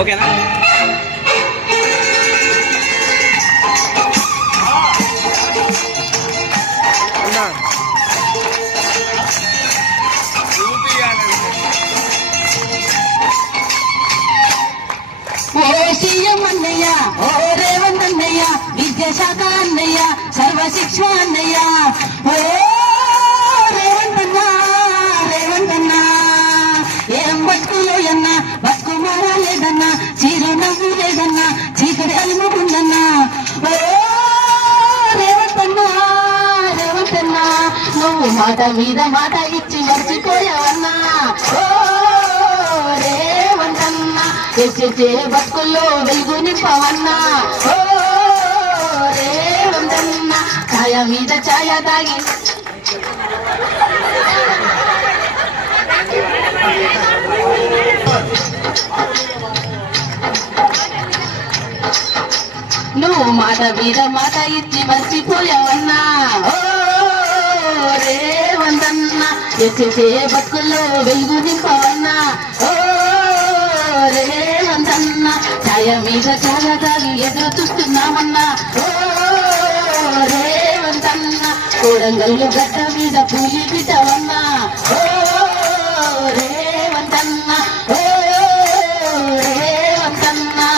ఓకేనా? ఓ సీఎం అన్నయ్య, ఓ రేవంత్ అన్నయ్య, విద్యాశాఖ అన్నయ్య, సర్వశిక్ష అన్నయ్య, ఓ రేవంత్ అన్నా, రేవంత్ అన్నా, ఏం బతుకులో అన్నా, బతుకు మారాలేదన్నా, చిరునవ్వు లేదన్నా, చీకటి అలుముకుందన్నా, ఓ రేవంత్ అన్నా, రేవంత్ అన్నా, నువ్వు మాట మీద మాట ఇచ్చి మర్చిపోయావన్నా, ఓ చేసే బతుకుల్లో వెలుగు నింపవన్నా, ఓ రేవంతన్నా, ఛాయ మీద ఛాయ తాగి నువ్వు మాట మీద మాట ఇచ్చి మర్చిపోయావన్నా, ఓ రేవంతన్నా, చేసే బతుకుల్లో వెలుగు నింపవన్నా, ఓ రేవంతన్నా, ఛాయ మీద ఛాయ తాగి ఎదురు చూస్తున్నామన్నా, ఓ రేవంతన్నా, కోడంగల్లు గడ్డ మీద పూలి బిడ్డవన్నా, ఓ రేవంతన్నా, ఓ రేవంతన్నా.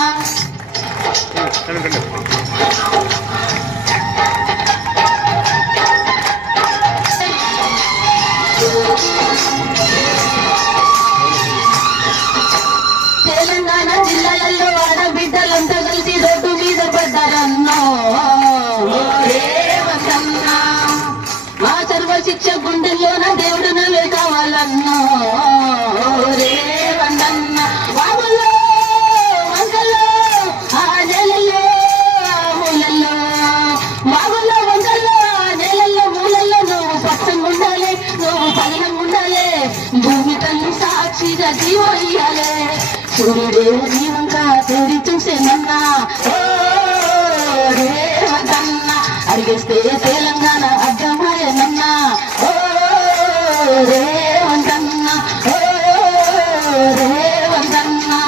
తెలంగాణ జిల్లాలలో ఆడబిడ్డలంతా కలిసి రోడ్డు మీద పడ్డారన్నో, రేవంతన్నా, మా సర్వశిక్ష గుండెల్లోన దేవుడు నవే కావాలన్నో, రేవంతన్నా, వాగుల్లో వంకల్లో ఆ నెలల్లో మూలల్లో, వాగుల్లో వంకల్లో ఆ నెలల్లో మూలల్లో నువ్వు పచ్చంగా ఉండాలి, నువ్వు పగలంగా ఉండాలి, భూమి తల్లి సాక్షిగా జీవం ఇయ్యాలి, సూర్యుడే జీవంగా తేడి చూసేనన్నా, ఓ రేవంతన్నా, అడిగేస్తే తెలంగాణ అర్థమాయనన్నా, ఓ రేవంతన్నా, ఓ రేవంతన్నా.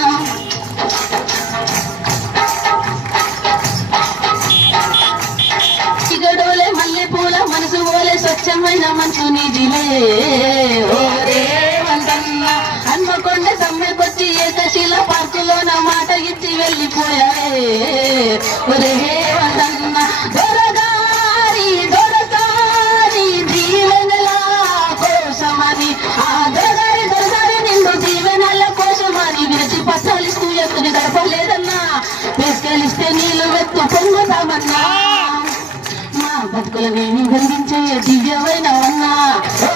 చిగడోలే మల్లె పూల మనసు పోలే స్వచ్ఛమైన మనసు నిధిలే, ఓ రేవంతన్నా, హన్మకొండ సమ్మెకొచ్చి ఏకశిల పార్కులోన మాట ఇచ్చి వెళ్ళిపోయారే, ఓ రేవంతన్నా, దొరగారి దొరగారి దీవెనల కోసమని, ఆ దొరగారి దొరగారి నిండు దీవెనల కోసమని విరచి పట్టాలిస్తూ ఎత్తుని గడపలేదన్నా, వేసుకెళ్ళిస్తే నీళ్ళు వెత్తు పొంగుతామన్నా, మా బతుకులనేమి వెలిగించే దివ్యమైనవన్నా, ఓ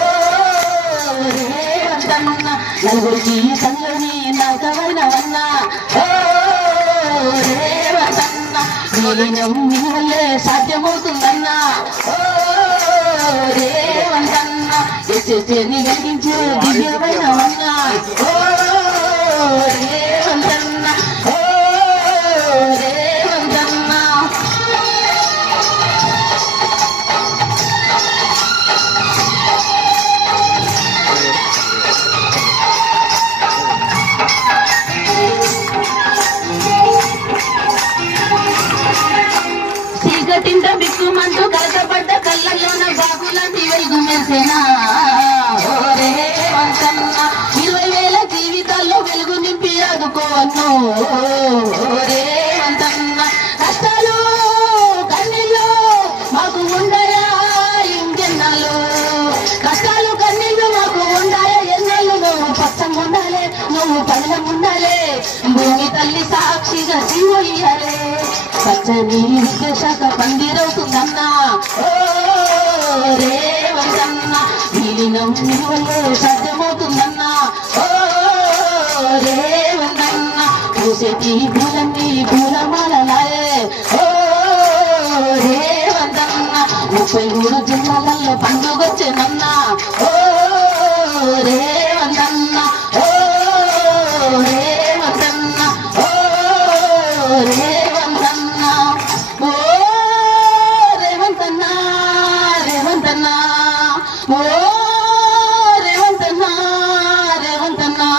రేవంతన్నా, నలుగురికి సంగని నాకమైనవన్నా, ఓ రేవంతన్నా, నీలం నీ వల్లే సాధ్యమవుతుందన్నా, ఓ రేవంతన్నా, ఎచ్చేని వెలిగించే దివ్యమైనవన్నా, ఓ రేవంతన్నా, ఓ రేవంతన్నా. చీకటింట బిక్కుమంటూ కలకపడ్డ కళ్ళల్లోన బాగులాంటి వెలుగు మెరిసెనా, ఓ రేవంతన్నా, 20,000 జీవితాల్లో వెలుగు నింపి ఆదుకోవను, ఓ రేవంతన్నా, కష్టాలు కన్నీళ్ళు మాకు ఉండాయా ఇంకెన్నాళ్ళు, కష్టాలు కన్నీళ్ళు మాకు ఉండాయా ఎన్నాళ్ళు, నువ్వు పచ్చంగా ఉండాలి, నువ్వు పగలంగా ఉండాలి, భూమి తల్లి సాక్షిగా జీవో ఇయ్యాలి, పచ్చని విద్యాశాఖ పందిరవుతుందన్నా, ఓ రేవంతన్నా, విలీనం నీ వల్లే సాధ్యమవుతుందన్నా, ఓ రేవంతన్నా, పూసేటి పూలన్నీ పూలమాలలాయే, ఓ రేవంతన్నా, 33 జిల్లాలలో పండుగొచ్చేనన్నా, ఓ రేవంతన్నా, ఓ రేవంతన్నా, ఓ రేవంతన్నా, ఓ రేవంతన్నా, రేవంతన్నా, ఓ రేవంతన్నా, రేవంతన్నా.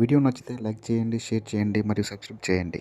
వీడియో నచ్చితే లైక్ చేయండి, షేర్ చేయండి మరియు సబ్స్క్రైబ్ చేయండి.